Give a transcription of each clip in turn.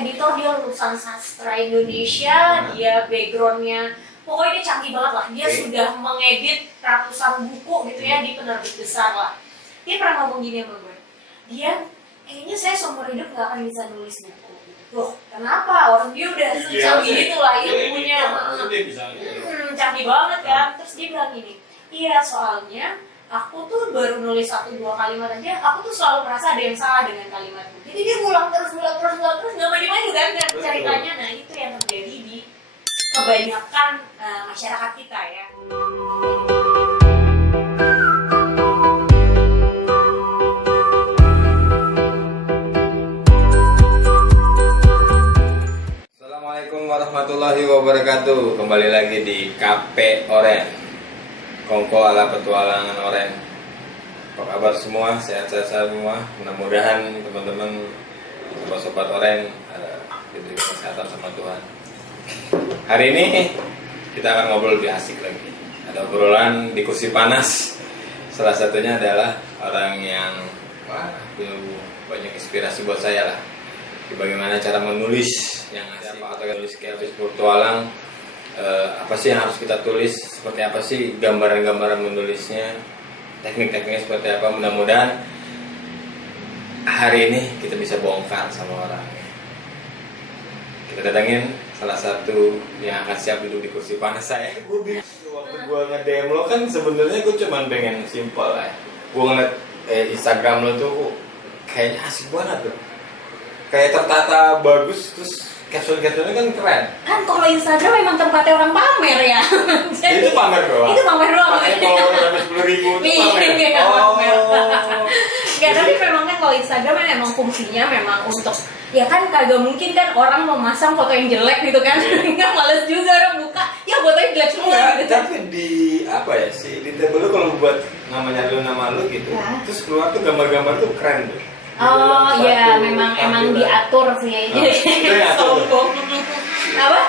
editor, dia lulusan sastra Indonesia, dia backgroundnya pokoknya dia canggih banget lah. Dia sudah mengedit ratusan buku gitu ya di penerbit besar lah. Dia pernah ngomong gini sama gue, dia kayaknya saya seumur hidup gak akan bisa nulis buku. Loh, kenapa? Orang dia udah canggih itu lah ilmunya. Canggih banget kan. Terus dia bilang gini, iya soalnya aku tuh baru nulis 1-2 kalimat aja, aku tuh selalu merasa ada yang salah dengan kalimatku. Jadi dia ngulang terus, gak maju-maju kan ceritanya. Nah itu yang terjadi di kebanyakan masyarakat kita ya. Assalamualaikum warahmatullahi wabarakatuh. Kembali lagi di KP Oren, Kongko ala petualangan Oren. Apa kabar semua? Sehat-sehat semua. Mudah-mudahan teman-teman sobat-sobat Oren diberi kesehatan sama Tuhan. Hari ini kita akan ngobrol lebih asik lagi. Ada obrolan di kursi panas. Salah satunya adalah orang yang punya banyak inspirasi buat saya lah. Bagaimana cara menulis yang asik atau tulis kayak bertualang, apa sih yang harus kita tulis, seperti apa sih gambaran-gambaran menulisnya, teknik-tekniknya seperti apa. Mudah-mudahan hari ini kita bisa bongkar sama orang. Kita datangin salah satu yang akan siap duduk di kursi panas saya. Waktu gue nge-DM lo kan sebenarnya gue cuma pengen simple lah. Gue ngeliat Instagram lo tuh kayaknya asik banget tuh. Kayak tertata bagus, terus caption-captionnya kan keren. Kan kalau Instagram memang tempatnya orang pamer ya. Jadi, itu pamer doang? Itu pamer doang. Makanya kalau sampai 10.000 itu pamer? Enggak, tapi memang kan kalau Instagram kan emang fungsinya memang untuk, ya kan kagak mungkin kan orang memasang foto yang jelek gitu kan. Kan males juga orang buka, ya fotonya jelek semua gitu. Tapi di apa ya sih, di table lu kalau buat namanya lu nama lu gitu, terus keluar tuh gambar-gambar tuh keren tuh. Oh iya, memang diatur sih. Sombong. Apa?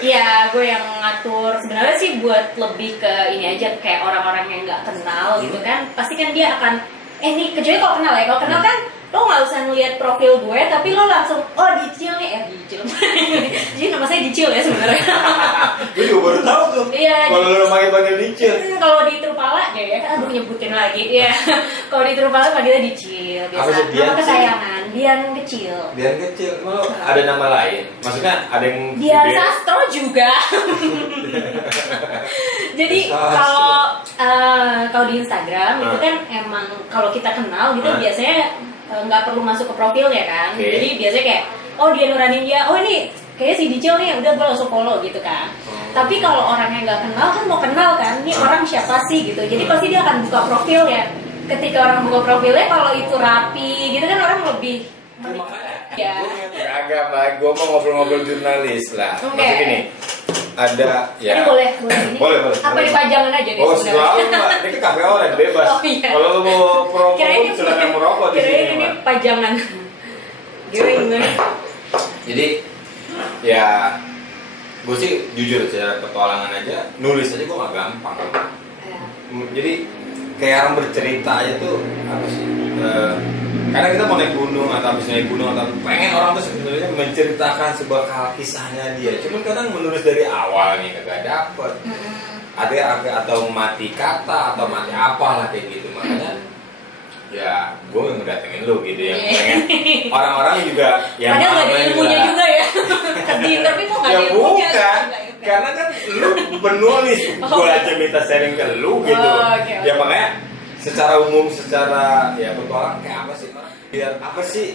Iya, gue yang ngatur. Sebenarnya sih buat lebih ke ini aja, kayak orang-orang yang nggak kenal gitu kan. Pasti kan dia akan, nih kecuali kalau kenal ya. Kalau kenal kan lo nggak usah ngeliat profil gue, tapi lo langsung, oh Dicil nih, Dicil. Jadi nama saya Dicil ya sebenarnya. Gue juga baru tahu tuh. Iya. Kalau lo panggil Dicil. Kalau di Trupala ya kan, aduh nyebutin lagi. Iya. Kalau di Trupala panggilnya Dicil. Biasa. Nama kesayangan, Dian kecil. Dian kecil. Lo ada nama lain? Maksudnya ada yang Dian Sastro juga. Jadi kalau di Instagram itu kan emang kalau kita kenal gitu biasanya nggak perlu masuk ke profil ya kan. Jadi biasanya kayak dia nuranin dia, ini kayaknya si Dicil nih, udah gue langsung follow gitu kan. Tapi kalau orang yang nggak kenal kan mau kenal kan, ini orang siapa sih gitu. Jadi pasti dia akan buka profil ya. Ketika orang buka profilnya kalau itu rapi gitu kan orang lebih ya. Agak baik, gue mau ngobrol-ngobrol jurnalis lah. Maksudnya gini, ada ya. Ini boleh. Apa dipajangan aja deh? Oh selalu mbak, ini ke kafe orang bebas. Iya. Kalau lo mau merokok, silakan merokok di sini. Ini pajangan. Gimana? Jadi ya, gue sih jujur secara petualangan aja, nulis aja gue gak gampang. Jadi kayak orang bercerita aja tuh apa sih? Karena kita mau naik gunung atau habis naik gunung atau pengen orang tuh sebenarnya menceritakan sebuah kisahnya dia. Cuman kadang menulis dari awal nih kagak dapet. Ada atau mati kata atau mati apalah kayak gitu. Makanya ya gue ngedatengin lu gitu yang pengen orang-orang juga yang padahal gak ada ilmunya juga ya. Tapi kok gak ada ilmunya? Bukan, karena kan lu penulis, gue aja minta sharing ke lu gitu. Ya makanya secara umum, secara ya petualang kayak apa sih? Biar apa sih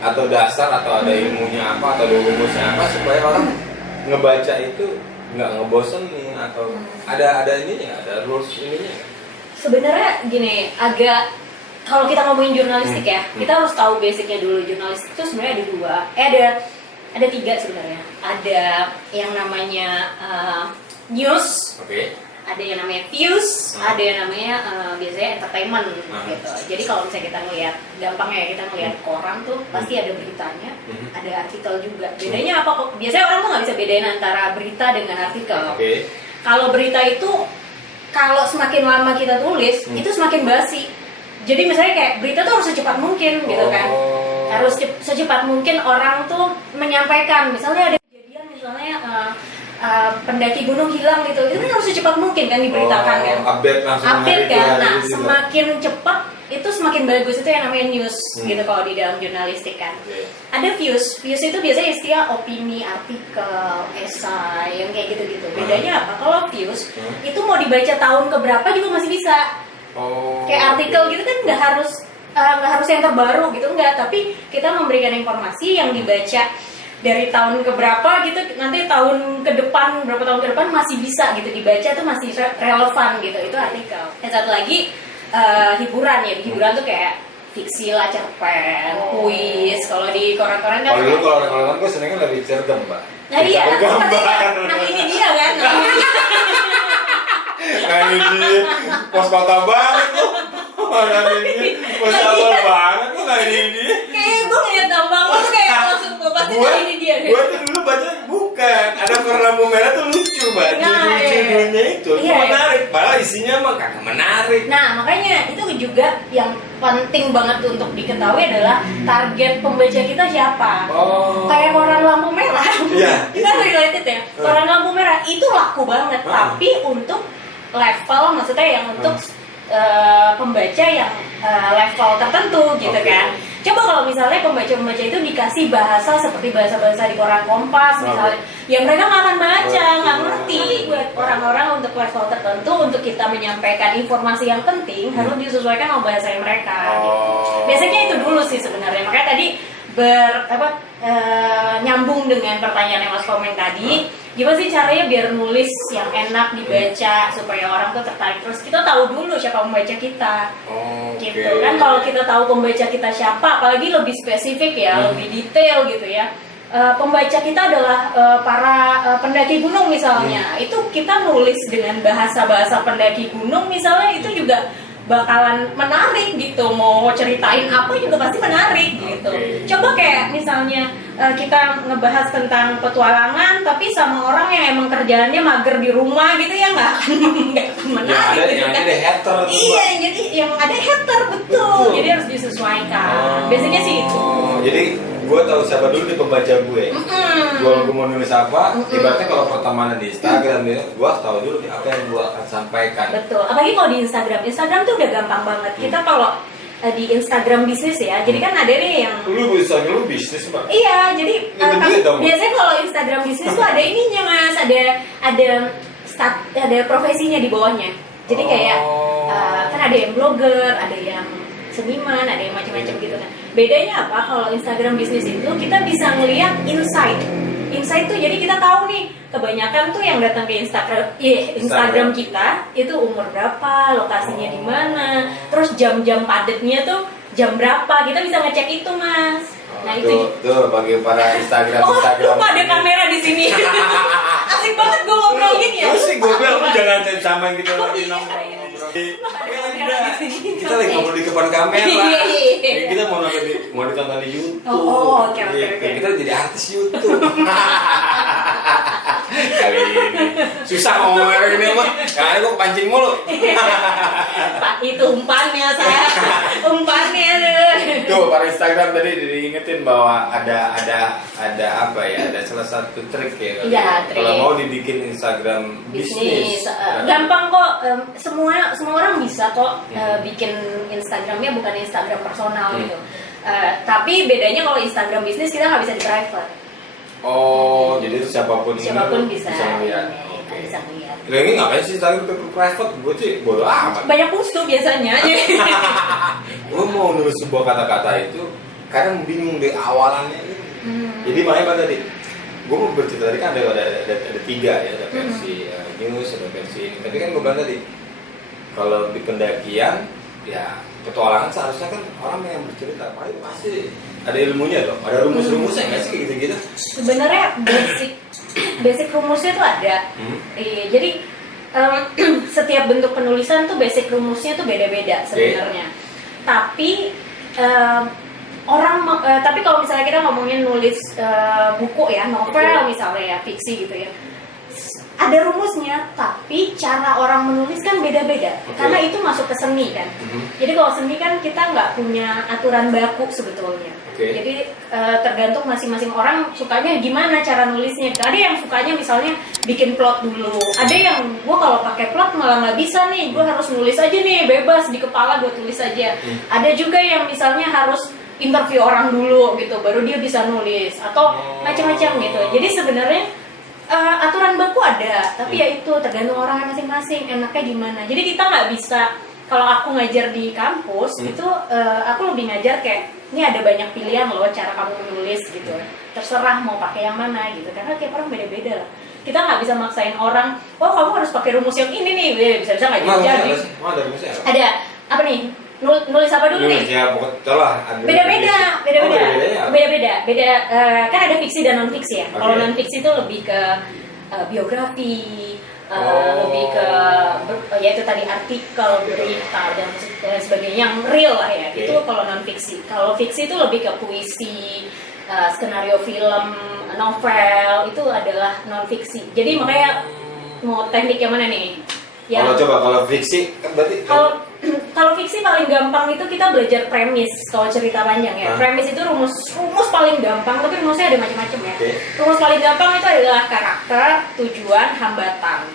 atau dasar atau ada ilmunya apa atau rumusnya apa supaya orang ngebaca itu nggak ngebosenin atau ada ininya, ada rules ininya. Sebenarnya gini, agak kalau kita ngomongin jurnalistik ya, kita harus tahu basicnya dulu. Jurnalistik itu sebenarnya ada dua, ada tiga sebenarnya. Ada yang namanya news, ada yang namanya views, ada yang namanya biasanya entertainment gitu. Jadi kalau misalnya kita ngelihat, gampangnya ya kita ngelihat koran tuh pasti ada beritanya, ada artikel juga. Bedanya apa? Biasanya orang tuh nggak bisa bedain antara berita dengan artikel. Kalau berita itu kalau semakin lama kita tulis, itu semakin basi. Jadi misalnya kayak berita tuh harus secepat mungkin gitu kan. Harus secepat mungkin orang tuh menyampaikan, misalnya ada kejadian misalnya pendaki gunung hilang gitu, itu kan harus secepat mungkin kan diberitakan kan. Update langsung. Update kan. Nah, juga. semakin cepat itu semakin bagus, itu yang namanya news gitu kalau di dalam jurnalistik kan. Ada views itu biasanya istilah opini, artikel, esai yang kayak gitu-gitu. Bedanya apa? Kalau views itu mau dibaca tahun keberapa juga masih bisa. Kayak artikel gitu kan nggak harus yang terbaru gitu, enggak, tapi kita memberikan informasi yang dibaca dari tahun ke berapa gitu, nanti tahun ke depan, berapa tahun ke depan masih bisa gitu dibaca, tuh masih relevan gitu, itu artikel. Yang satu lagi hiburan ya, hiburan tuh kayak fiksi lah, cerpen, kuis, kalau di koran-koran kan. Kalau koran-koran gue senengnya lebih cerdas, Mbak. Nah iya, nah ini dia kan. Nah ini pos kota banget tuh. Nah ini pos kota banget tuh, nah ini. Kayak gue ngeliat tampang lo tuh kayak langsung pasti ini dia. Gue tuh dulu baca bukan, ada koran lampu merah tuh lucu, Mbak. Judul-judulnya itu menarik, malah isinya mah kagak menarik. Nah makanya itu juga yang penting banget untuk diketahui adalah target pembaca kita siapa. Kayak koran lampu merah. Iya. Kita related ya. Koran lampu merah itu laku banget, tapi untuk level, maksudnya yang untuk pembaca yang level tertentu gitu kan. Coba kalau misalnya pembaca-pembaca itu dikasih bahasa seperti bahasa-bahasa di koran Kompas misalnya, ya mereka nggak akan baca, nggak ngerti. Buat orang-orang untuk level tertentu, untuk kita menyampaikan informasi yang penting harus disesuaikan sama bahasa mereka. Gitu. Biasanya itu dulu sih sebenarnya. Makanya tadi nyambung dengan pertanyaan yang Mas komen tadi, gimana sih caranya biar nulis yang enak dibaca supaya orang tuh tertarik. Terus kita tahu dulu siapa pembaca kita, gitu kan. Kalau kita tahu pembaca kita siapa, apalagi lebih spesifik ya, lebih detail gitu ya. Pembaca kita adalah para pendaki gunung misalnya, itu kita nulis dengan bahasa-bahasa pendaki gunung misalnya, itu juga bakalan menarik gitu. Mau ceritain apa juga pasti menarik gitu. Coba kayak misalnya kita ngebahas tentang petualangan tapi sama orang yang emang kerjaannya mager di rumah gitu, ya nggak akan menarik. Yang ada hater. Iya, jadi yang ada hater betul. Jadi harus disesuaikan. Biasanya sih itu. Jadi gue tahu siapa dulu di pembaca gue. Gue mau nulis apa, ibaratnya kalau pertemanan di Instagram ya, gue harus tahu dulu apa yang gue akan sampaikan. Betul. Apalagi kalau di Instagram tuh udah gampang banget. Kita kalau di Instagram bisnis ya, jadi kan ada nih yang lu bisnis, Mbak. Iya, jadi biasanya kalau Instagram bisnis tuh ada ininya Mas, ada profesinya di bawahnya. Jadi kayak kan ada yang blogger, ada yang seniman, ada yang macam-macam gitu kan. Bedanya apa? Kalau Instagram bisnis itu kita bisa ngelihat insight. Insight tuh jadi kita tahu nih, kebanyakan tuh yang datang ke Instagram kita itu umur berapa, lokasinya di mana, terus jam-jam padatnya tuh jam berapa, kita bisa ngecek itu Mas. Nah itu tuh bagi para Instagram. Lupa ada kamera di sini. Asik banget gue ngobrol gini ya. Terus sih gue bilang lu jangan sama gitu lagi nongkrong. Kita lagi ngobrol di depan kamera. Kita mau ditonton di YouTube. Oke. Kita jadi artis YouTube. Kali ini susah ngomong kayak gini mah. Karena gue pancing mulu. Pak, itu umpannya saya. Umpannya tuh. Tuh para Instagram tadi diingetin bahwa ada apa ya? Ada salah satu trik ya. Iya, trik. Kalau mau dibikin Instagram bisnis. Gampang kok. Semua orang bisa kok bikin Instagramnya, bukan Instagram personal gitu. Tapi bedanya kalau Instagram bisnis kita nggak bisa di private. Jadi siapapun bisa lihat. Bisa lihat. Ini ngapain sih Instagram private? Gue sih bodo amat. Banyak musuh biasanya. Gue mau nulis sebuah kata-kata itu kadang bingung deh awalannya. Jadi makanya apa tadi? Gue mau bercerita tadi kan ada tiga ya, ada versi news, ada versi ini. Tapi kan gue bilang tadi, kalau di pendakian ya petualangan seharusnya kan orang yang bercerita pasti ada ilmunya loh, ada rumus-rumusnya nggak sih gitu-gitu? Sebenarnya basic rumusnya tuh ada. Iya, jadi setiap bentuk penulisan tuh basic rumusnya tuh beda-beda sebenarnya. Tapi tapi kalau misalnya kita ngomongin nulis buku ya, novel misalnya ya, fiksi gitu ya, ada rumusnya, tapi cara orang menulis kan beda-beda. Karena itu masuk ke seni kan. Jadi kalau seni kan kita nggak punya aturan baku sebetulnya. Jadi tergantung masing-masing orang sukanya gimana cara nulisnya. Ada yang sukanya misalnya bikin plot dulu. Ada yang gue kalau pakai plot malah nggak bisa nih. Gue harus nulis aja nih, bebas di kepala gue tulis aja. Ada juga yang misalnya harus interview orang dulu gitu, baru dia bisa nulis atau macam-macam gitu. Jadi sebenarnya aturan baku ada, tapi ya itu tergantung orangnya masing-masing enaknya gimana. Jadi kita nggak bisa, kalau aku ngajar di kampus itu aku lebih ngajar kayak ini ada banyak pilihan loh cara kamu menulis gitu, terserah mau pakai yang mana gitu, karena tiap orang beda-beda lah. Kita nggak bisa maksain orang, oh kamu harus pakai rumus yang ini nih, bisa-bisa nggak jadi. Ada rumusnya apa? Ada apa nih? Nulis apa dulu nih? Ya pokoknya Beda-beda. Beda. Kan ada fiksi dan non fiksi ya. Kalau non fiksi itu lebih ke biografi, lebih ke yaitu tadi artikel, berita dan sebagainya yang real lah ya. Itu kalau non fiksi. Kalau fiksi itu lebih ke puisi, skenario film, novel, itu adalah non fiksi. Jadi makanya mau teknik yang mana nih? Kalau fiksi kan berarti kalau fiksi paling gampang itu kita belajar premis. Kalau cerita panjang ya, premis itu rumus paling gampang, tapi rumusnya ada macam-macam ya. Rumus paling gampang itu adalah karakter, tujuan, hambatan.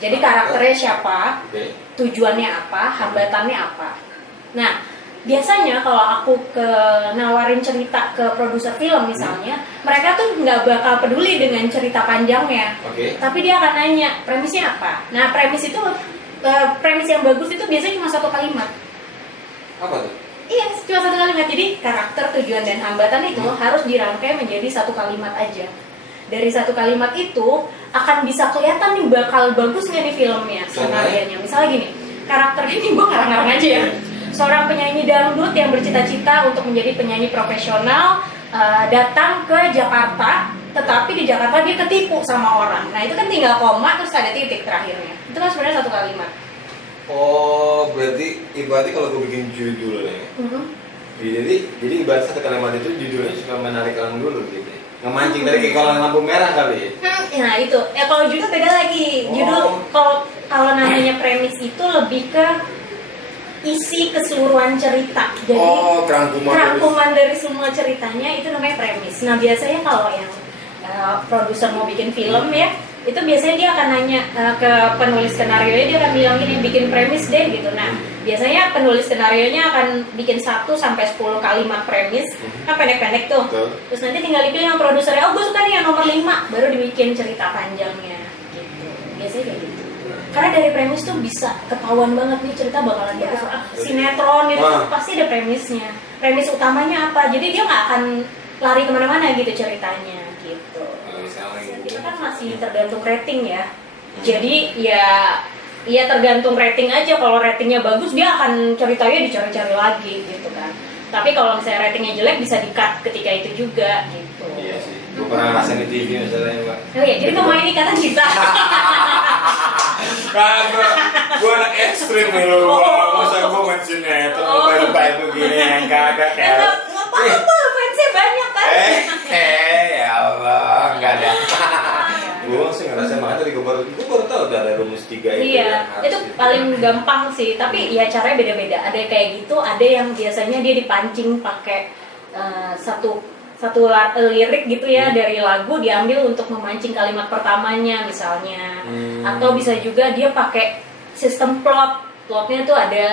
Jadi karakternya siapa, tujuannya apa, hambatannya apa. Nah, biasanya kalau aku nawarin cerita ke produser film misalnya, mereka tuh nggak bakal peduli dengan cerita panjangnya, tapi dia akan nanya premisnya apa. Nah, premis yang bagus itu biasanya cuma satu kalimat. Apa tuh? Iya, cuma satu kalimat. Jadi karakter, tujuan dan hambatan itu harus dirangkai menjadi satu kalimat aja. Dari satu kalimat itu akan bisa kelihatan nih bakal bagus nggak nih filmnya, skenarionya. Misalnya gini, karakter ini gue ngarang-ngarang aja ya. Seorang penyanyi dangdut yang bercita-cita untuk menjadi penyanyi profesional datang ke Jakarta, tetapi di Jakarta dia ketipu sama orang. Nah itu kan tinggal koma terus ada titik terakhirnya. Itu kan sebenarnya satu kalimat. Oh, berarti ibaratnya kalau gue bikin judulnya, jadi ibarat satu kalimat itu judulnya suka menarik orang dulu gitu. Ngemancing dari kalau lampu merah kali ya. Nah itu, kalau judul beda lagi. Judul kalau namanya premis itu lebih ke isi keseluruhan cerita. Jadi kerangkuman dari semua ceritanya itu namanya premis. Nah biasanya kalau yang produser mau bikin film ya, itu biasanya dia akan nanya ke penulis skenario nya, dia akan bilang gini, bikin premis deh gitu. Nah biasanya penulis skenario nya akan bikin 1-10 kalimat premis, kan pendek-pendek tuh. Terus nanti tinggal dipilih yang produsernya, oh gue suka nih yang nomor 5, baru dibikin cerita panjangnya gitu. Biasanya kayak gitu. Karena dari premis tuh bisa ketahuan banget nih cerita bakalan bagus. Sinetron itu pasti ada premisnya. Premis utamanya apa? Jadi dia nggak akan lari kemana-mana gitu ceritanya gitu. Kita kan masih tergantung rating ya. Jadi ya tergantung rating aja. Kalau ratingnya bagus dia akan ceritanya dicari-cari lagi gitu kan. Tapi kalau misalnya ratingnya jelek bisa di-cut ketika itu juga gitu. Iya sih. Gue pernah ngerasain di TV misalnya Mbak. Oh iya, jadi kamu ini kata kita. Kan gue anak ekstrim nih lo. Masa gue main sinetron lebay-lebay begini yang kagak kayak. Apa fansnya banyak kan? Ya Allah, enggak ada. Gue masih ngerasa banget tadi gue baru tahu ada rumus 3 itu. Iya, itu paling gampang sih. Tapi ya caranya beda-beda. Ada yang kayak gitu, ada yang biasanya dia dipancing pakai satu lirik gitu ya dari lagu diambil untuk memancing kalimat pertamanya misalnya. Atau bisa juga dia pakai sistem plotnya tuh ada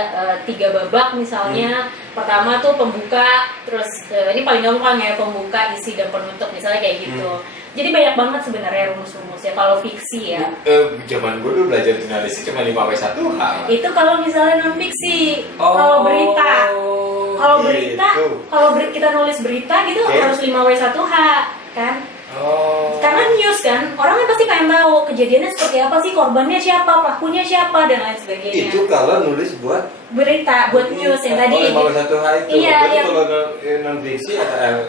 3 babak misalnya. Pertama tuh pembuka, terus ini paling gampang ya, pembuka, isi dan penutup misalnya kayak gitu. Jadi banyak banget sebenarnya rumus-rumusnya kalau fiksi ya. Zaman gue dulu belajar jurnalistik cuma 5W1H. Itu kalau misalnya non fiksi. Kalau berita, kalau kita nulis berita gitu harus 5W1H kan. Karena news kan, orangnya pasti pengen tahu kejadiannya seperti apa sih, korbannya siapa, pelakunya siapa dan lain sebagainya. Itu kalau nulis buat berita, buat news yang tadi. 5W1H itu. Iya, berarti kalau non fiksi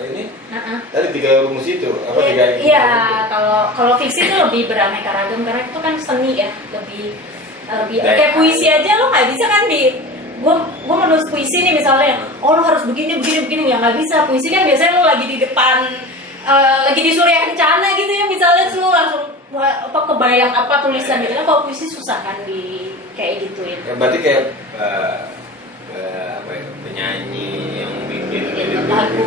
ini tadi 3 rumus itu apa 3 itu? Iya, kalau fiksi itu lebih beraneka ragam karena itu kan seni ya, lebih kayak puisi aja lo nggak bisa kan gue menulis puisi nih misalnya, oh lo harus begini ya nggak bisa. Puisi kan biasanya lo lagi di depan lagi di surya kencana gitu ya misalnya, lo langsung apa kebayang apa tulisan gitu kan. Kalau puisi susah kan di kayak gituin. Ya, berarti kayak apa ya, penyanyi yang bikin lagu.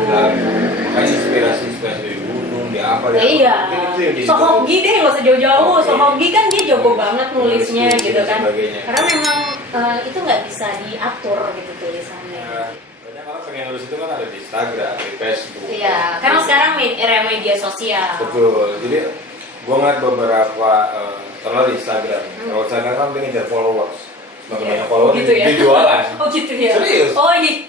Makanya inspirasi di gunung, di apa ya. Iya. Itu Sohobgi deh, nggak usah jauh-jauh. Oke. Sohobgi kan dia jago banget nulisnya Nulis gitu kan. sebagainya. Karena memang itu nggak bisa diatur gitu tulisannya. Banyak orang pengen nulis itu kan ada di Instagram, di Facebook. Iya, karena sekarang era media sosial. Betul. Jadi gua ngeliat beberapa kalau di Instagram, kalau Instagram kan pengen ngejar followers. Semakin banyak follower Gitu ya? dia jualan. Oh gitu ya. Serius? Oh iya.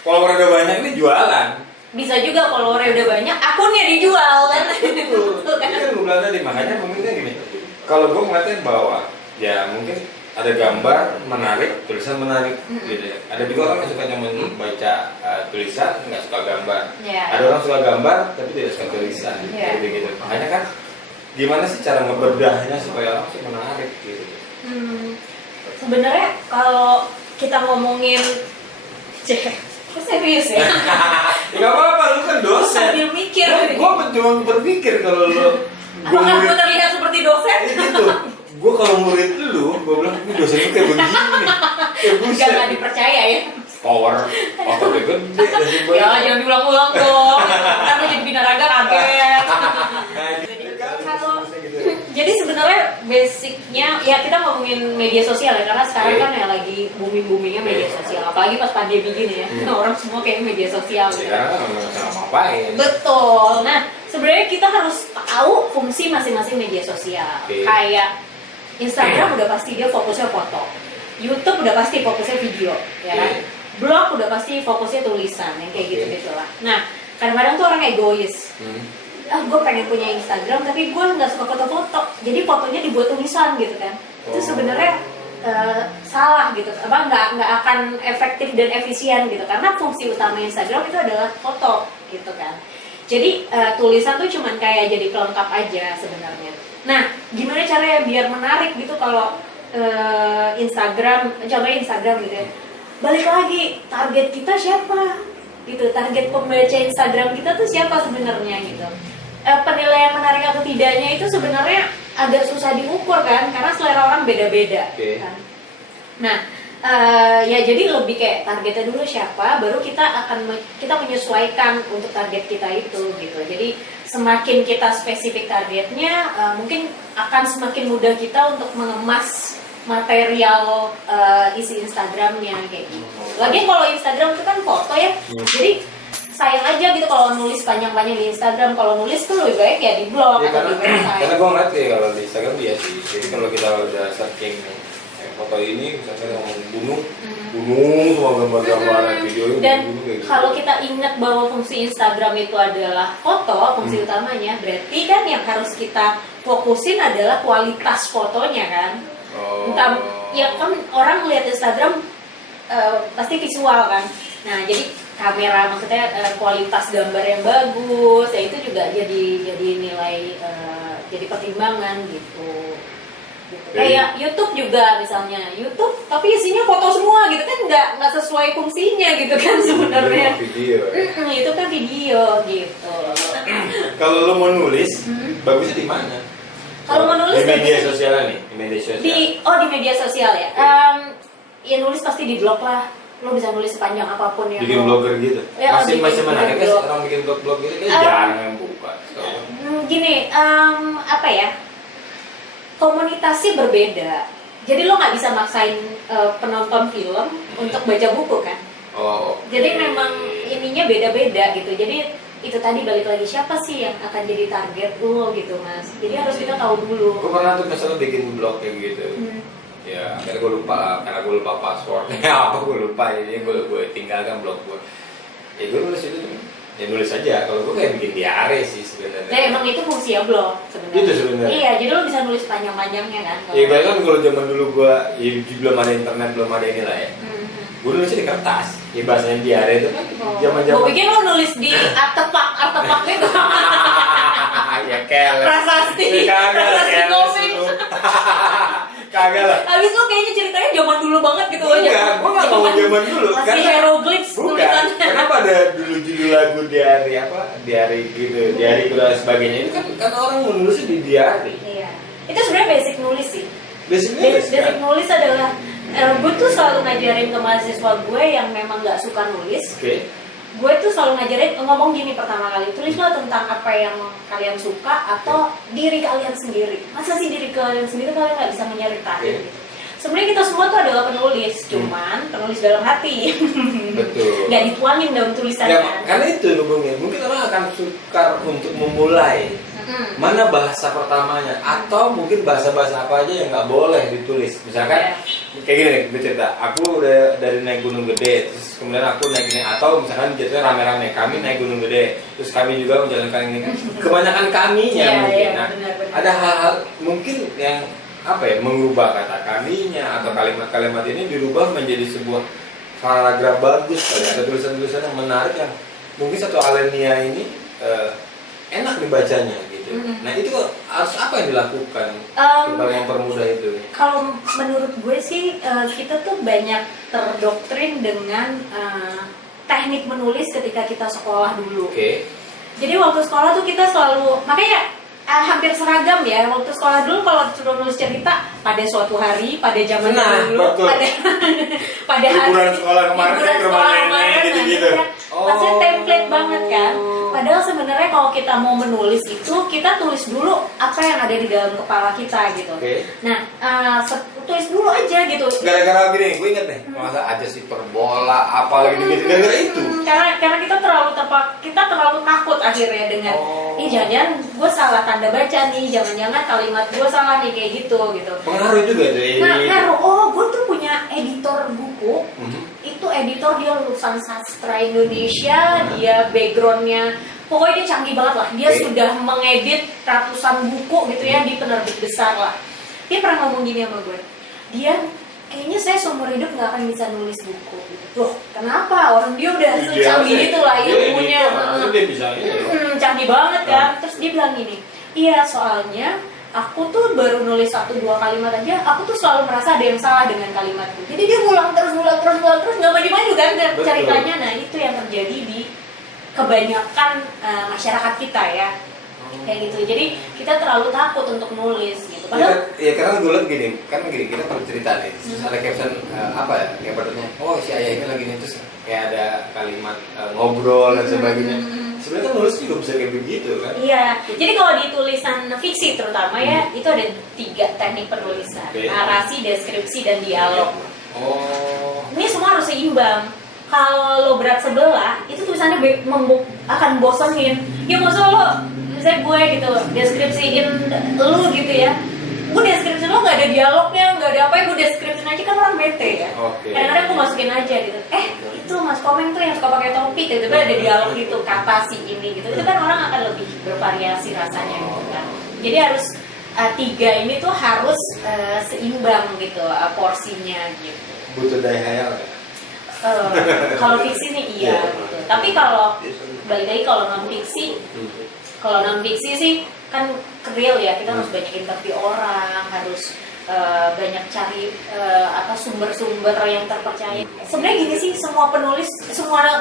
Follower udah banyak ini jualan. Bisa juga followernya udah banyak, akunnya dijual kan. Betul kan? Itu gue bilang tadi, makanya pemimpinnya gini. Kalau gue ngeliatnya bahwa ya mungkin ada gambar menarik, tulisan menarik gitu ya. Ada juga orang yang suka cuma baca tulisan, nggak suka gambar. Yeah. Ada orang suka gambar tapi tidak suka tulisan, Yeah. gitu. Makanya kan gimana sih cara ngebedahnya supaya orang tuh menarik gitu. Sebenarnya kalau kita ngomongin kok serius ya? Ya nggak apa-apa, lu kan dosen. Sambil mikir. Gue cuma berpikir kalau lu. Apakah gue terlihat seperti dosen? Gitu. Gue kalau murid lu, gue bilang ini dosen lu kayak begini. Kayak buset. Nggak dipercaya ya? Power, ototnya gede. Ya jangan diulang-ulang dong. Ntar lu jadi binaraga kaget. Jadi sebenarnya basicnya ya kita ngomongin media sosial ya, karena sekarang kan ya lagi boomingnya media sosial, apalagi pas pandemi gini ya. Orang semua kayak media sosial gitu. Sekarang kan nggak bisa ngapain. Betul. Nah sebenarnya kita harus tahu fungsi masing-masing media sosial. Kayak Instagram udah pasti dia fokusnya foto, YouTube udah pasti fokusnya video, ya kan? Blog udah pasti fokusnya tulisan, yang kayak gitu-gitu lah. Nah kadang-kadang tuh orang egois. Gue pengen punya Instagram tapi gue nggak suka foto-foto, jadi fotonya dibuat tulisan gitu kan. Itu sebenarnya salah gitu, apa nggak akan efektif dan efisien gitu, karena fungsi utama Instagram itu adalah foto gitu kan. Jadi tulisan tuh cuman kayak jadi pelengkap aja sebenarnya. Nah gimana caranya biar menarik gitu kalau Instagram, contohnya Instagram gitu ya. Balik lagi, target kita siapa gitu, target pembaca Instagram kita tuh siapa sebenarnya gitu. Penilaian menarik atau tidaknya itu sebenarnya agak susah diukur kan, karena selera orang beda-beda kan. Nah ya jadi lebih kayak targetnya dulu siapa, baru kita menyesuaikan untuk target kita itu gitu. Jadi semakin kita spesifik targetnya, mungkin akan semakin mudah kita untuk mengemas material isi Instagramnya kayak gitu. Lagian kalau Instagram itu kan foto ya, jadi sayang aja gitu kalau nulis panjang-panjang di Instagram. Kalau nulis tuh lebih baik ya di blog Ya, atau di website. karena gue ngeliat ya kalau di Instagram dia sih. Jadi kalau kita udah searching foto ini, misalnya ngomong gunung semua gambar-gambar video ini. Dan gitu. kalau kita ingat bahwa fungsi Instagram itu adalah foto, fungsi utamanya, berarti kan yang harus kita fokusin adalah kualitas fotonya kan. Entah, ya kan orang melihat Instagram pasti visual kan. Nah jadi kamera, maksudnya kualitas gambar yang bagus, ya itu juga jadi nilai, jadi pertimbangan gitu. Kayak YouTube juga misalnya, YouTube tapi isinya foto semua gitu kan, nggak sesuai fungsinya gitu kan sebenarnya. Video. Itu kan video gitu. Kalau lo mau nulis, bagusnya di mana? Kalau mau nulis di media sosial nih, di media sosial. Di media sosial ya. Ya nulis pasti di blog lah. Lo bisa nulis sepanjang apapun yang Bikin blogger gitu. Ya, masih menarik kan blog. orang bikin blog gitu kan jarang yang buka. Gini, apa ya? Komunitasnya berbeda. Jadi lo nggak bisa maksain penonton film untuk baca buku kan? Jadi memang ininya beda-beda gitu. Jadi itu tadi balik lagi, siapa sih yang akan jadi target lo gitu mas. Jadi harus kita tahu dulu. Gue pernah tuh misalnya bikin blog kayak gitu. Ya akhirnya gue lupa lah, karena gue lupa passwordnya apa, gue lupa, jadi gue tinggalkan blog gue. Ya gue nulis itu, ya nulis aja. Kalau gue kayak bikin diare sih sebenarnya. Nah emang itu fungsi ya blog sebenarnya. Itu sebenarnya. Iya, jadi lo bisa nulis panjang-panjangnya kan. Ya bahkan kalau zaman dulu gue, ya belum ada internet, belum ada inilah ya. Gue nulisnya di kertas. Ya bahasanya diare itu kan zaman-zaman. Gue pikir lo nulis di artefak gitu. Ya keles. Prasasti. Prasasti komik. Kagak lah. Habis lu kayaknya ceritanya zaman dulu banget gitu loh. Enggak, gue gak mau zaman dulu. Masih hieroglifs Bukan, tulisannya. karena pada dulu judul lagu diari apa, diari gitu, diari dan sebagainya itu kan orang menulisnya di diari. Iya. Itu sebenarnya basic nulis sih. Basic nulis Basic kan? nulis adalah gue tuh selalu ngajarin ke mahasiswa gue yang memang nggak suka nulis. Oke. Gue tuh selalu ngajarin ngomong gini pertama kali, tulislah tentang apa yang kalian suka atau diri kalian sendiri. Masa sih diri kalian sendiri kalian nggak bisa menyeritain? Gitu. Sebenarnya kita semua tuh adalah penulis, cuman penulis dalam hati. Betul. Nggak dituangin dalam tulisannya. Ya, karena itu hubungnya. Mungkin orang akan sukar untuk memulai mana bahasa pertamanya, atau mungkin bahasa-bahasa apa aja yang nggak boleh ditulis. Misalkan kayak gini nih, gue cerita. Aku udah dari naik Gunung Gede, terus kemudian aku naik ini, atau misalkan jatuhnya rame-rame, kami naik Gunung Gede, terus kami juga menjalankan ini. Kebanyakan kaminya mungkin. Nah, benar. ada hal-hal mungkin yang apa ya, mengubah kata kaminya atau kalimat-kalimat ini dirubah menjadi sebuah paragraf bagus. Ada tulisan-tulisan yang menarik yang mungkin satu alinea ini enak dibacanya gitu. Nah itu harus apa yang dilakukan untuk mempermudah itu? Kalau menurut gue sih kita tuh banyak terdoktrin dengan teknik menulis ketika kita sekolah dulu. Oke. Jadi waktu sekolah tuh kita selalu, makanya hampir seragam ya. Waktu sekolah dulu kalau suruh nulis cerita pada suatu hari, pada zaman dulu, betul. pada hari liburan sekolah kemarin, liburan sekolah kemarin, gitu-gitu. Maksudnya template banget kan. Padahal sebenarnya kalau kita mau menulis itu kita tulis dulu apa yang ada di dalam kepala kita gitu. Nah, tulis dulu aja gitu. Gara-gara gini, gue inget nih, masa aja sih perbola, apa lagi gitu, gara-gara itu. Karena kita terlalu takut akhirnya dengan, jangan-jangan gue salah tanda baca nih, jangan-jangan kalimat gue salah nih kayak gitu. Pengaruh juga tuh. Ngaruh. Gue tuh punya editor buku. Itu editor dia lulusan sastra Indonesia, dia backgroundnya pokoknya dia canggih banget lah. Dia sudah mengedit ratusan buku gitu ya di penerbit besar lah. Dia pernah ngomong gini sama gue, dia kayaknya saya seumur hidup nggak akan bisa nulis buku gitu. Loh kenapa? Orang dia udah canggih gitu lah ilmunya, canggih banget kan. Terus dia bilang gini, iya soalnya aku tuh baru nulis 1-2 kalimat aja, aku tuh selalu merasa ada yang salah dengan kalimatku. Jadi dia ngulang terus, nggak maju-maju kan ceritanya. Nah itu yang terjadi di kebanyakan masyarakat kita ya, kayak gitu. Jadi kita terlalu takut untuk nulis gitu. Padahal ya karena gue liat gini, kita perlu cerita nih. Ada caption apa ya, kayak berikutnya, oh si ayah ini lagi nih, terus kayak ada kalimat ngobrol dan sebagainya. Sebenarnya kan nulis juga bisa kayak begitu kan? Iya, jadi kalau di tulisan fiksi terutama ya, itu ada 3 teknik penulisan, narasi, deskripsi, dan dialog. Ini semua harus seimbang. Kalau lo berat sebelah, itu tulisannya akan bosenin. Ya maksudnya lo, misalnya gue gitu, deskripsiin lo gitu ya, gue deskripsi lo nggak ada dialognya, nggak ada apa yang gue deskripsiin aja kan orang bete ya. Kadang-kadang gue masukin aja gitu, itu mas komen tuh yang suka pakai topi gitu kan ada dialog gitu, kata si ini gitu, itu kan orang akan lebih bervariasi rasanya gitu kan. Jadi harus 3 ini tuh harus seimbang gitu porsinya gitu. Butuh daya hayal ya? Kalau fiksi nih iya gitu. Tapi kalau balik lagi kalau non fiksi sih kan real ya, kita harus banyak interview orang, harus banyak cari sumber-sumber yang terpercaya. Sebenarnya gini sih, semua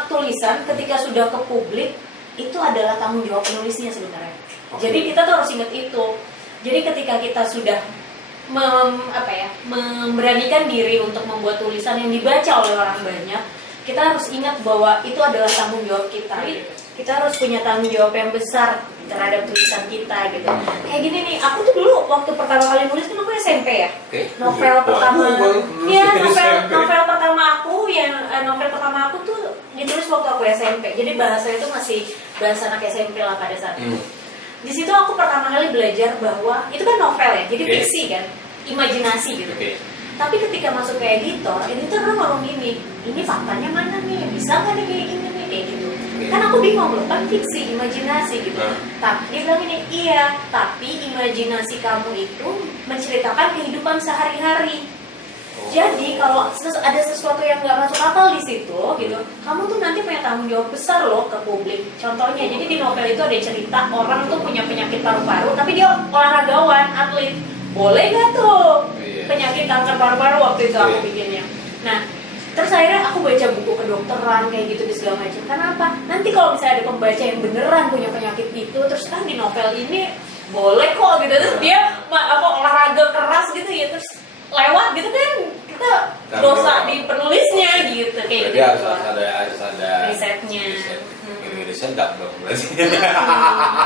tulisan ketika sudah ke publik itu adalah tanggung jawab penulisnya sebenarnya. Jadi kita tuh harus ingat itu. Jadi ketika kita sudah memberanikan diri untuk membuat tulisan yang dibaca oleh orang banyak, kita harus ingat bahwa itu adalah tanggung jawab kita. Kita harus punya tanggung jawab yang besar terhadap tulisan kita gitu. Kayak gini nih, aku tuh dulu waktu pertama kali nulis kan aku SMP ya. Novel pertama aku tuh ditulis waktu aku SMP. Jadi bahasa itu masih bahasa anak SMP lah pada saat itu. Di situ aku pertama kali belajar bahwa itu kan novel ya, jadi fiksi kan, imajinasi gitu. Tapi ketika masuk ke editor kan ngomong gini, ini faktanya mana nih, bisa nggak nih kayak gini nih, kayak gitu. Kan aku bingung loh, kan fiksi, imajinasi gitu. Tapi dia bilang ini, iya, tapi imajinasi kamu itu menceritakan kehidupan sehari-hari. Jadi kalau ada sesuatu yang nggak masuk akal di situ, gitu, kamu tuh nanti punya tanggung jawab besar loh ke publik. Contohnya, jadi di novel itu ada cerita orang tuh punya penyakit paru-paru, tapi dia olahragawan, atlet. Boleh nggak tuh? penyakit kanker paru-paru waktu itu aku Oke. bikinnya. Nah, terus akhirnya aku baca buku kedokteran kayak gitu di segala macam. Karena apa? Nanti kalau misalnya ada pembaca yang beneran punya penyakit itu, terus di novel ini boleh kok gitu, terus dia olahraga keras gitu ya, terus lewat gitu kan, kita dosa di penulisnya gitu kayak Berarti gitu. harus ada Risetnya. Ngeri sedap dong berarti.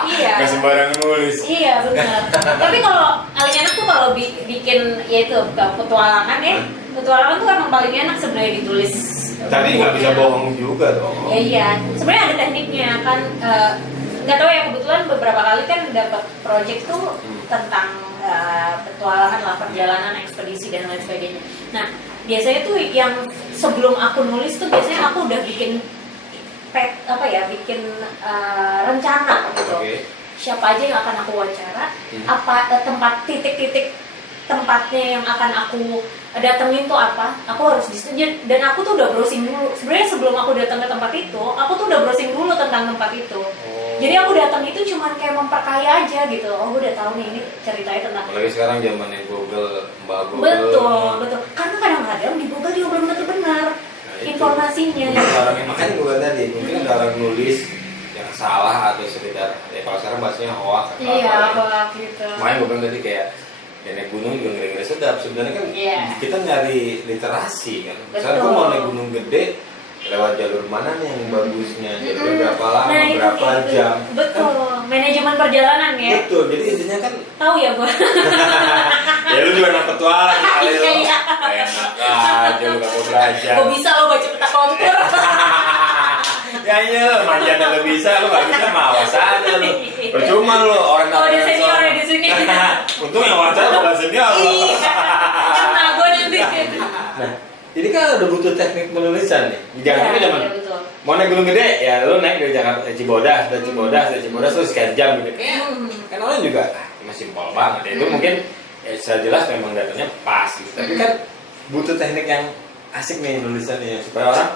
Iya. Nggak sembarang nulis. Iya benar. Tapi kalau paling enak tuh kalau bikin yaitu petualangan ya. Petualangan tuh emang paling enak sebenarnya ditulis. Tapi nggak bisa bohong juga dong. Ya iya. Sebenarnya ada tekniknya kan. Nggak tahu ya, kebetulan beberapa kali kan dapat project tuh tentang petualangan lah, perjalanan ekspedisi dan lain sebagainya. Nah biasanya tuh yang sebelum aku nulis tuh biasanya aku udah bikin bikin rencana gitu. Oke. Siapa aja yang akan aku wawancara, tempat titik-titik tempatnya yang akan aku datengin tuh apa, aku harus disetujui, dan aku tuh udah browsing dulu. Sebenarnya sebelum aku datang ke tempat itu, aku tuh udah browsing dulu tentang tempat itu. Jadi aku datang itu cuman kayak memperkaya aja gitu. Oh, gue udah tahu nih ini ceritanya tentang. Apalagi sekarang zamannya Google, Mbak Google. Betul. Karena kadang-kadang di Google juga belum tentu benar informasinya. Makanya gue tadi mungkin ada orang nulis yang salah atau sekedar ya kalau sekarang bahasanya hoax atau Iya, apa. hoax gitu. Makanya gue bilang tadi kayak ya naik gunung juga ngeri-ngeri sedap. Sebenarnya kan kita nyari literasi kan. Misalnya gue mau naik gunung gede, lewat jalur mana nih yang bagusnya, jalur berapa lama, berapa jam. Betul. Manajemen perjalanan ya. Betul. Jadi intinya kan Tahu ya gue. ya lu juga anak petualang kali lo. Iya. Kayak enak aja lu gak mau belajar. Gue bisa lo baca peta kontur. Ya iya lo manjana lo bisa, lo gak bisa mah awas aja lo. Percuma lo orang Oh, ada senior ya di sini. Untung yang wawancara bukan senior lo. Iya. Kena gue nanti. Nah, jadi kan udah butuh teknik penulisan nih. Jangan sampai zaman Iya, betul. mau naik gunung gede ya lo naik dari Jakarta Cibodas, dari Cibodas terus sekian jam gitu. Kan orang juga masih simpel banget ya. Itu mungkin ya, secara jelas memang datanya pas gitu. Tapi kan butuh teknik yang asik nih nulisannya supaya orang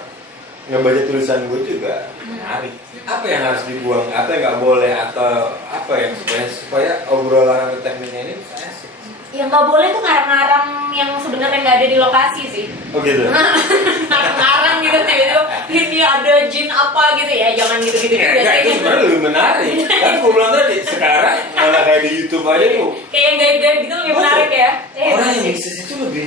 ngebaca tulisan gue juga menarik. Apa yang harus dibuang, apa yang nggak boleh, atau apa yang supaya obrolan atau tekniknya ini bisa asik. Yang nggak boleh tuh ngarang-ngarang yang sebenarnya nggak ada di lokasi sih. Oh gitu. Ngarang-ngarang gitu itu. Ini ada jin apa gitu ya, jangan gitu-gitu juga. Enggak, itu sebenarnya lebih menarik. Kan gue bilang tadi sekarang malah kayak di YouTube aja tuh. Kayak yang gaib-gaib gitu lebih menarik ya. Orang yang bisnis itu lebih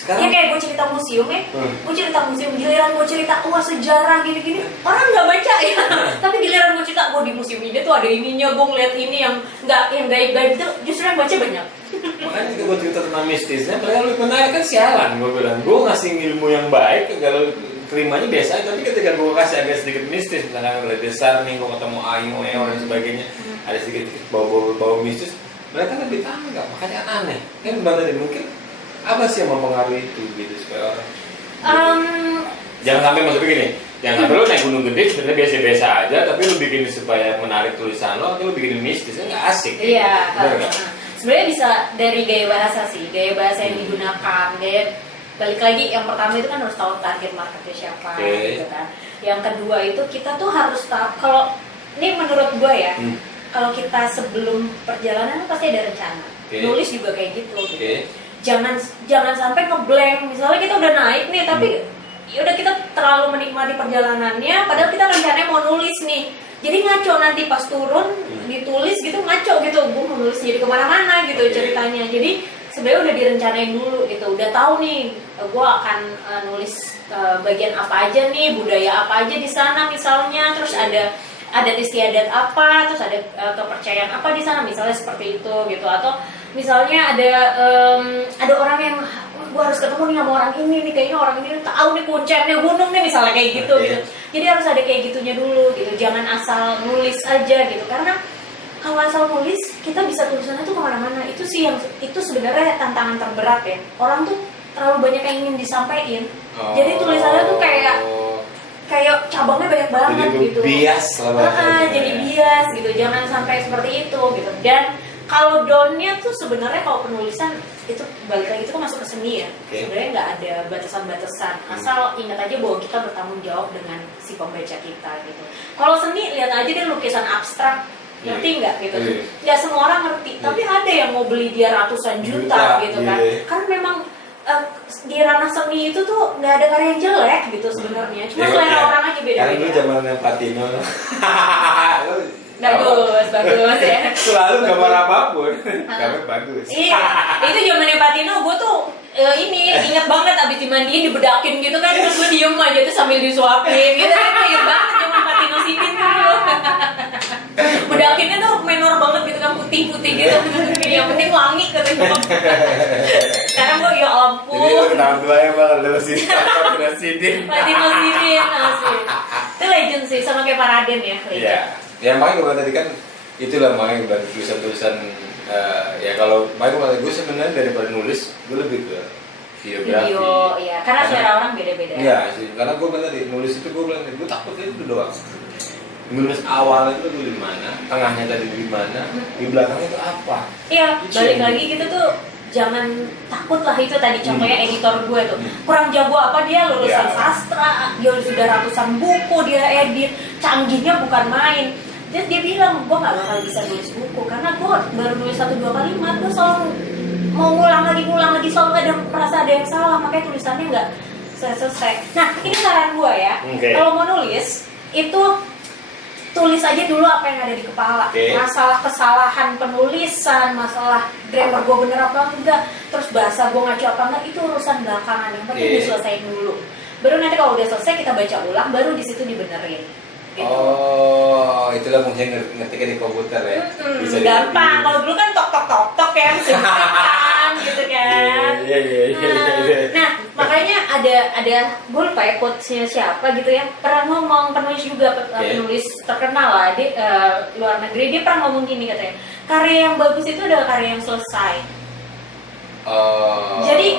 sekarang. Ya kayak gue cerita museum ya, gue cerita museum, giliran gue cerita wah sejarah gini-gini, orang nggak baca ya. Tapi giliran gue cerita gue di museum ini tuh ada ininya, gue ngeliat ini yang nggak, yang gaib-gaib itu justru yang baca banyak. Makanya ketika gue cerita tentang mistisnya, mereka lebih menarik kan sialan. Gue bilang, gue ngasih ilmu yang baik, kalau terimanya biasa aja. Tapi ketika gue kasih agak sedikit mistis, misalnya mulai besar nih, gue ketemu ayu, dan sebagainya, ada sedikit bau mistis, mereka lebih tanggap. Makanya aneh. Kan benar mungkin apa sih yang mempengaruhi itu gitu supaya orang jangan sampai maksudnya gini, jangan sampai lu naik gunung gede sebenarnya biasa-biasa aja, tapi lu bikin supaya menarik tulisan lo, tapi lu bikin mistis kan nggak asik. Iya. Bener nggak? Sebenarnya bisa dari gaya bahasa sih, gaya bahasa yang digunakan, balik lagi yang pertama itu kan harus tahu target marketnya siapa, gitu kan. Yang kedua itu kita tuh harus tahu, kalau ini menurut gue ya, kalau kita sebelum perjalanan pasti ada rencana. Nulis juga kayak gitu. Jangan sampai ngeblank. Misalnya kita udah naik nih, tapi ya udah kita terlalu menikmati perjalanannya, padahal kita rencananya mau nulis nih. Jadi ngaco nanti pas turun ditulis gitu ngaco gitu, gue mau nulis jadi kemana-mana gitu ceritanya. Jadi sebenarnya udah direncanain dulu gitu, udah tahu nih gue akan nulis bagian apa aja nih, budaya apa aja di sana misalnya, terus ada istiadat apa, terus ada kepercayaan apa di sana misalnya seperti itu gitu, atau misalnya ada orang yang gue harus ketemu nih sama orang ini nih, kayaknya orang ini tahu nih kuncinya gunung nih misalnya kayak gitu gitu. Jadi harus ada kayak gitunya dulu gitu, jangan asal nulis aja gitu, karena kalau asal nulis kita bisa tulisannya tuh kemana-mana. Itu sih yang itu sebenarnya tantangan terberat ya, orang tuh terlalu banyak yang ingin disampaikan, jadi tulisannya tuh kayak cabangnya banyak banget jadi gitu. Bias lah jadi bias gitu, jangan sampai seperti itu gitu. Dan kalau downnya tuh sebenarnya kalau penulisan itu balik lagi itu kan masuk ke seni ya. Sebenarnya nggak ada batasan-batasan, asal ingat aja bahwa kita bertanggung jawab dengan si pembaca kita gitu. Kalau seni lihat aja deh lukisan abstrak, ngerti nggak gitu? Iya. Nggak semua orang ngerti, tapi ada yang mau beli dia ratusan juta gitu kan? Iya. Karena memang di ranah seni itu tuh nggak ada karya yang jelek gitu sebenarnya, cuma Iya, selera iya. orang aja Karena dulu beda-beda. zamannya Patino. Bagus ya. Selalu gambar apapun, gambar bagus. Iya, itu zamannya Patino, gue tuh ini inget banget abis dimandiin dibedakin gitu kan, terus gue diem aja tuh sambil disuapin gitu kan, inget banget zaman Patino Sidin tuh. Bedakinnya tuh menor banget gitu kan, putih-putih gitu. Yang penting wangi katanya. Sekarang gue ya Jadi ampun. tahun tua ya banget lu sih, Patino Sidin. Patino Sidin asli. Itu legend sih, sama kayak Paraden ya. Legend. Iya. Ya makanya gue tadi kan itulah makanya gue tulisan-tulisan ya kalau makanya gue sebenarnya daripada nulis gue lebih ke videografi. Video, ya. Karena selera orang beda-beda. Iya sih, karena gue tadi nulis itu gue bilang gue takutnya itu doang. Nulis awalnya itu di mana, tengahnya tadi di mana, di belakangnya itu apa? Iya, Itu balik yang- lagi gitu tuh jangan takut lah, itu tadi contohnya editor gue tuh kurang jago apa, dia lulusan Iya. sastra, dia sudah ratusan buku dia edit, canggihnya bukan main. Terus dia bilang gue nggak bakal bisa nulis buku karena gue baru nulis 1-2 kalimat, gue selalu mau ngulang lagi selalu ada merasa ada yang salah, makanya tulisannya nggak selesai. Nah ini saran gue ya, Oke. kalau mau nulis itu tulis aja dulu apa yang ada di kepala. Oke. Masalah kesalahan penulisan, masalah grammar gue bener apa enggak, terus bahasa gue ngaco apa enggak, itu urusan belakangan, yang penting Oke. diselesain dulu. Baru nanti kalau udah selesai kita baca ulang, baru di situ dibenerin. Gitu. Oh, itulah mungkin ngetiknya di komputer ya. Bisa Gampang. Kalau dulu kan tok ya, mesti ditekan gitu kan. Iya. Nah, makanya ada gue lupa ya quotes-nya siapa gitu ya. Pernah ngomong, penulis juga, penulis terkenal lah di luar negeri, dia pernah ngomong gini katanya. Karya yang bagus itu adalah karya yang selesai. Oh. Jadi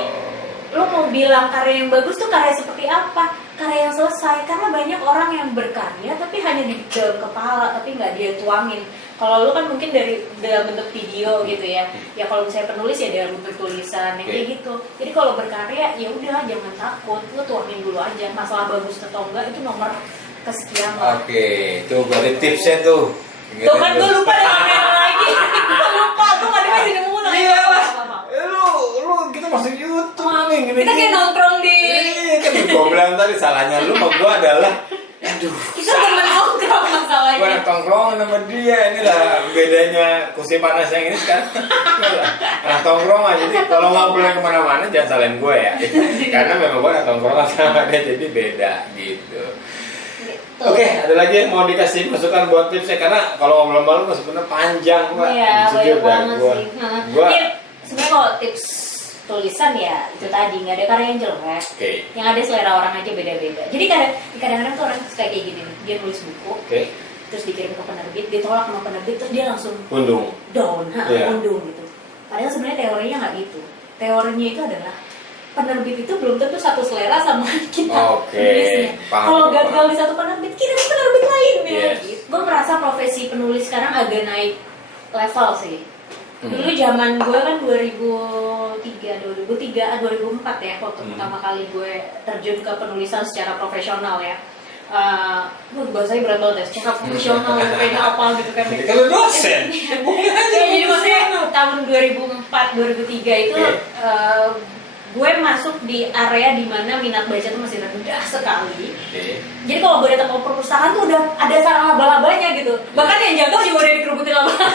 lo mau bilang karya yang bagus tuh karya seperti apa? Karya yang selesai. Karena banyak orang yang berkarya tapi hanya di dalam kepala, tapi nggak dia tuangin. Kalau lo kan mungkin dalam bentuk video gitu ya. Ya kalau misalnya penulis ya dalam bentuk tulisan yang kayak gitu. Jadi kalau berkarya ya udah jangan takut, lo tuangin dulu aja. Masalah bagus atau enggak itu nomor kesekian lah. Oke, itu berarti tipsnya tuh. Tuh kan gue lupa dengan merah lagi. Gue lupa, gue nggak dengar di nemu lagi. Iya lah. Lu kita masuk YouTube nih gini. Kita kayak nongkrong di. Iya kan gue bilang tadi salahnya lu sama gue adalah aduh. Kita temen nongkrong masalahnya. Gue anak tongkrongan sama dia, inilah bedanya kursi panas yang ini sekarang. Anak tongkrongan, jadi kalau ngobrolnya kemana-mana jangan salahin gue ya. Karena memang gue anak tongkrongan sama dia, jadi beda gitu. Oke, ada lagi yang mau dikasih masukan buat tipsnya karena kalau ngobrol-ngobrol mah sebenarnya panjang Pak. Iya, banyak banget sih. Gua Iya, sebenarnya kalau tips tulisan ya itu tadi nggak ada karya yang jelek. Oke. Yang ada selera orang aja beda-beda. Jadi kadang-kadang tuh orang suka kayak gini nih, dia nulis buku, Oke. terus dikirim ke penerbit, ditolak sama penerbit, terus dia langsung Undung. down, Iya. undung gitu. Padahal sebenarnya teorinya nggak gitu. Teorinya itu adalah penerbit itu belum tentu satu selera sama kita Oke, penulisnya. paham, Kalau paham. gagal di satu penerbit, kirim ke penerbit lain ya. Yes. Gitu. Gue merasa profesi penulis sekarang agak naik level sih. Dulu zaman gue kan 2004 ya waktu pertama kali gue terjun ke penulisan secara profesional ya. Bahasanya berat banget ya, secara profesional kayaknya apa gitu kan. Jadi kalau dosen. Ya, jadi maksudnya tahun 2004-2003 itu gue masuk di area dimana minat baca tuh masih rendah sekali. Oke. Jadi kalau gue datang ke perpustakaan tuh udah ada sarang laba-labanya gitu. Bahkan yang jago juga udah dikerubutin laba-laba.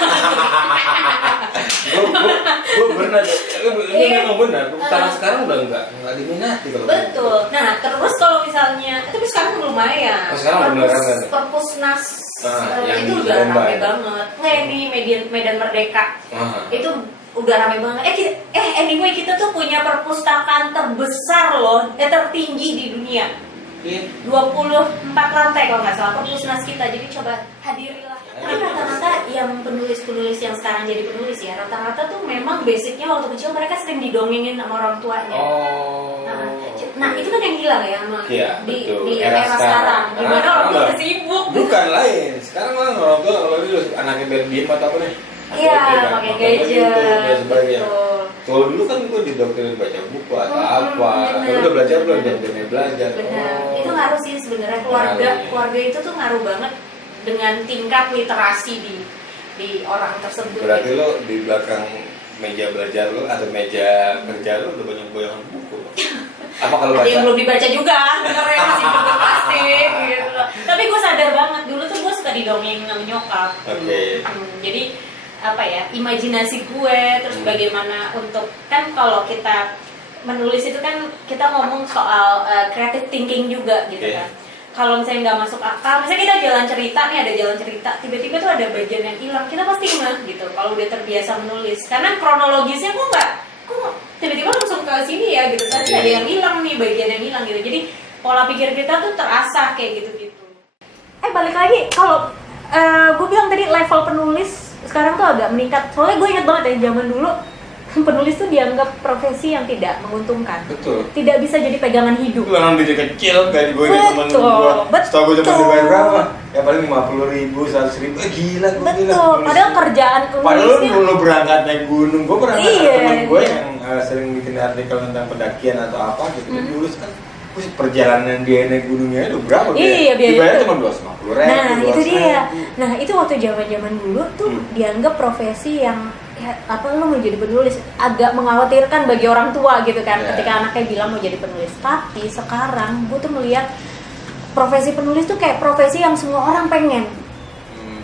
Gue benar, ini Iya. memang benar. Perpustakaan sekarang udah nggak diminati kalau Betul. Nah terus kalau misalnya, tapi sekarang lumayan. Oh, sekarang beneran ada? Perpusnas yang itu di udah Lembah rame ya? banget. Kayak di Medan Merdeka. Aha. Itu udah rame banget. Anyway kita tuh punya perpustakaan terbesar loh, tertinggi di dunia. Iya. 24 lantai kalau nggak salah perpusnas kita. Jadi coba hadirilah. Tapi rata-rata yang penulis-penulis yang sekarang jadi penulis ya, rata-rata tuh memang basicnya waktu kecil mereka sering didongengin sama orang tuanya. Oh. Nah itu kan yang hilang ya sama Iya, di betul. era sekarang. Gimana Karena orang tua apa? udah sibuk. Bukan lain. Sekarang malah orang tua kalau dulu anaknya biar diem atau apa nih? Iya, pakai gadget. Dan sebagainya. Betul. Kalau dulu kan gue didokterin baca buku atau apa. bener. Kalau udah belajar belum jam-jamnya belajar. Benar. Oh. Itu ngaruh sih sebenarnya Ngaruh, ya. keluarga itu tuh ngaruh banget dengan tingkat literasi di di orang tersebut. Berarti lo di belakang meja belajar lo atau meja kerja lo udah banyak goyangan buku. Apa kalau ada yang baca? belum dibaca juga, sebenarnya masih belum pasti gitu loh. Tapi gue sadar banget dulu tuh gue suka didongeng sama nyokap. Oke. Jadi apa ya, imajinasi gue terus bagaimana untuk, kan kalau kita menulis itu kan kita ngomong soal creative thinking juga gitu Oke. kan. Kalau misalnya nggak masuk akal, misalnya kita jalan cerita nih, ada jalan cerita, tiba-tiba tuh ada bagian yang hilang, kita pasti ngeh gitu kalau udah terbiasa menulis, karena kronologisnya kok tiba-tiba langsung ke sini ya gitu, tapi Oke. ada yang hilang nih, bagian yang hilang gitu, jadi pola pikir kita tuh terasah kayak gitu-gitu. Balik lagi, kalau gue bilang tadi level penulis sekarang tuh agak meningkat, soalnya gue ingat banget ya zaman dulu penulis tuh dianggap profesi yang tidak menguntungkan, Betul. tidak bisa jadi pegangan hidup. Itu orang dari kecil kayak gue kayak temen Betul, gue. betul. Setahu gue cuma dibayar berapa? Ya paling 50.000, 100.000. Gila gue gila. Betul, padahal kerjaan Padahal penulisnya lo berangkat naik gunung, gue pernah Iya, ada temen gue iya. yang sering bikin artikel tentang pendakian atau apa gitu, dia nulis kan, "Wih, perjalanan dia naik gunungnya itu berapa?" Iya, biaya dibayar itu. cuma 250.000. Nah, itu dia. 200.000. Nah, itu waktu zaman-zaman dulu tuh dianggap profesi yang ya, apa lo mau jadi penulis agak mengkhawatirkan bagi orang tua gitu kan, Yeah. ketika anaknya bilang mau jadi penulis. Tapi sekarang gue tuh melihat profesi penulis tuh kayak profesi yang semua orang pengen.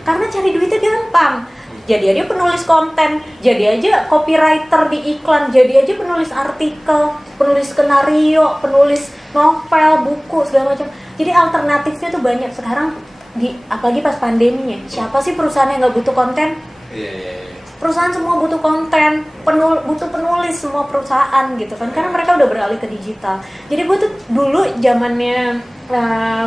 Karena cari duitnya gampang. Jadi aja penulis konten, jadi aja copywriter di iklan, jadi aja penulis artikel, penulis skenario, penulis novel, buku, segala macam. Jadi alternatifnya tuh banyak sekarang, apalagi pas pandeminya. Siapa sih perusahaan yang nggak butuh konten? Iya. Perusahaan semua butuh konten, butuh penulis semua perusahaan gitu kan, karena mereka udah beralih ke digital. Jadi gue tuh dulu zamannya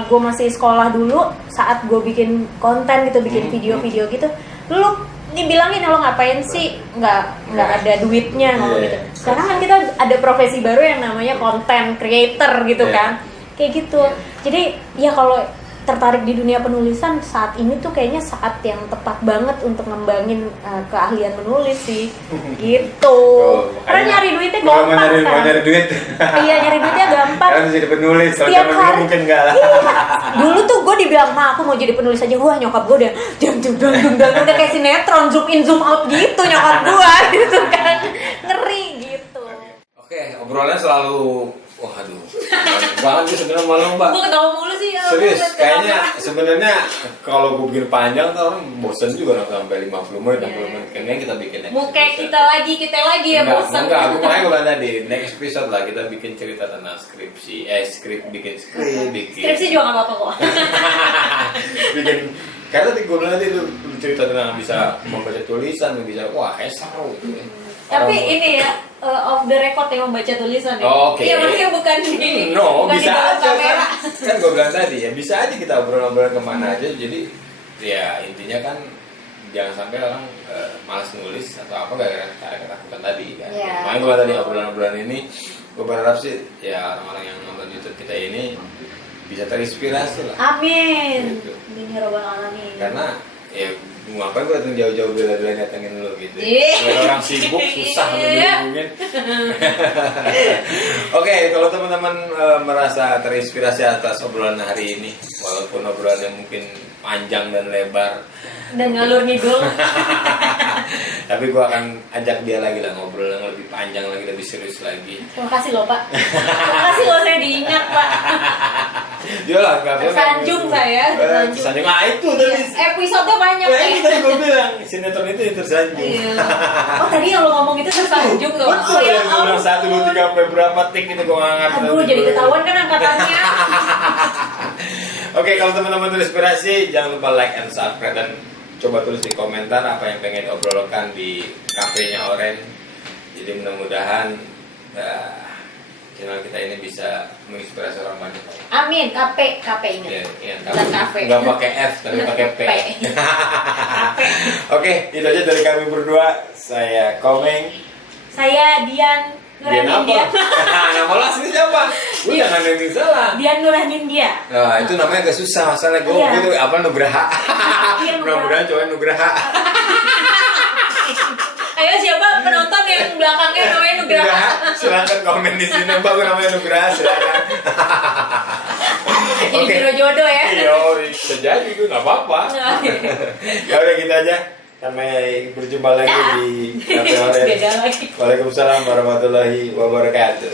gue masih sekolah dulu, saat gue bikin konten gitu, bikin video-video gitu, lu dibilangin lo ngapain sih, nggak ada duitnya ngomong gitu. Sekarang kan kita ada profesi baru yang namanya content creator gitu kan, kayak gitu. Jadi ya kalau tertarik di dunia penulisan saat ini tuh kayaknya saat yang tepat banget untuk ngembangin keahlian menulis sih gitu. Karena nyari duitnya gampang Mau kan. nyari duit. Iya, nyari duitnya gampang. Kan jadi penulis, kalau Setiap zaman hari. dulu mungkin enggak lah. Iya. Dulu tuh gue dibilang, "Ma, aku mau jadi penulis aja." Wah, nyokap gue udah udah kayak sinetron, zoom in zoom out gitu nyokap gue gitu kan. Ngeri gitu. Oke, obrolannya selalu waduh. Banget sih sebenarnya malam, Mbak. Gue ketawa mulu sih ya. Serius, kayaknya sebenarnya kalau gue bikin panjang tuh orang bosen juga nonton sampai 50 menit, 60 menit. Kayaknya kita bikin mau kayak kita lagi ya bosan. Enggak, aku makanya gue bilang tadi, next episode lah kita bikin cerita tentang skripsi, bikin skrip, bikin Skripsi juga nggak apa-apa kok. bikin, karena tadi gue bilang tadi lu cerita tentang bisa membaca tulisan, bisa, wah seru gitu ya. Tapi Orang- ini ya off the record yang membaca tulisan ya. Oke. Iya, maksudnya bukan di No, bukan bisa di dalam aja kamera. kan gue bilang tadi ya, bisa aja kita obrol-obrol kemana aja. Jadi ya intinya kan jangan sampai orang malas nulis atau apa gara-gara ketakutan tadi kan. Iya. Makanya gue bilang tadi obrolan-obrolan ini gue berharap sih ya orang-orang yang nonton YouTube kita ini bisa terinspirasi lah. Amin. Gitu. Amin ya robbal alamin. Karena ya ngapain gue datang jauh-jauh bela-belain datengin lu gitu. Iya. Kalau orang sibuk susah untuk dihubungin. Oke, kalau teman-teman merasa terinspirasi atas obrolan hari ini, walaupun obrolannya mungkin panjang dan lebar, Dan ngalur ngidul. tapi gue akan ajak dia lagi lah ngobrol yang lebih panjang lagi, lebih serius lagi. Terima kasih loh Pak. Terima kasih loh, saya diingat Pak. Yolah, nggak boleh. Tersanjung saya, tersanjung. Tersanjung. Ah itu tadi. Episode-nya banyak Ya, ya. itu tadi gue bilang sinetron itu yang tersanjung. Iya. Oh tadi yang lo ngomong itu tersanjung loh. Betul, Oh, ya yang gue bilang 1, 2, 3 sampai berapa tik itu gue nggak ngerti. Aduh, jadi ketahuan kan angkatannya. Oke, kalau teman-teman terinspirasi, jangan lupa like and subscribe dan coba tulis di komentar apa yang pengen obrolkan di kafenya Oren. Jadi mudah-mudahan channel kita ini bisa menginspirasi orang banyak. Amin, KP ini. Iya, Bukan kafe. nggak pakai F tapi pakai P. KP. Oke, itu aja dari kami berdua. Saya Komeng. Saya Dian Dian Nuranin apa? Nama lo asli siapa? Gue jangan ada yang salah. Dian Nuranin dia. Nah, itu namanya agak susah, masalah gue Iya. itu apa Nugraha. Iya, Nugraha. Mudah-mudahan cowok Nugraha. Ayo siapa penonton yang belakangnya namanya Nugraha? Silakan komen di sini, Mbak, gue namanya Nugraha, silakan. Jadi biro jodoh ya. Iya, bisa jadi gue nggak apa-apa. Nah, iya. Ya udah gitu aja. Sampai berjumpa lagi di Cafe Oren. Beda lagi. Waalaikumsalam warahmatullahi wabarakatuh.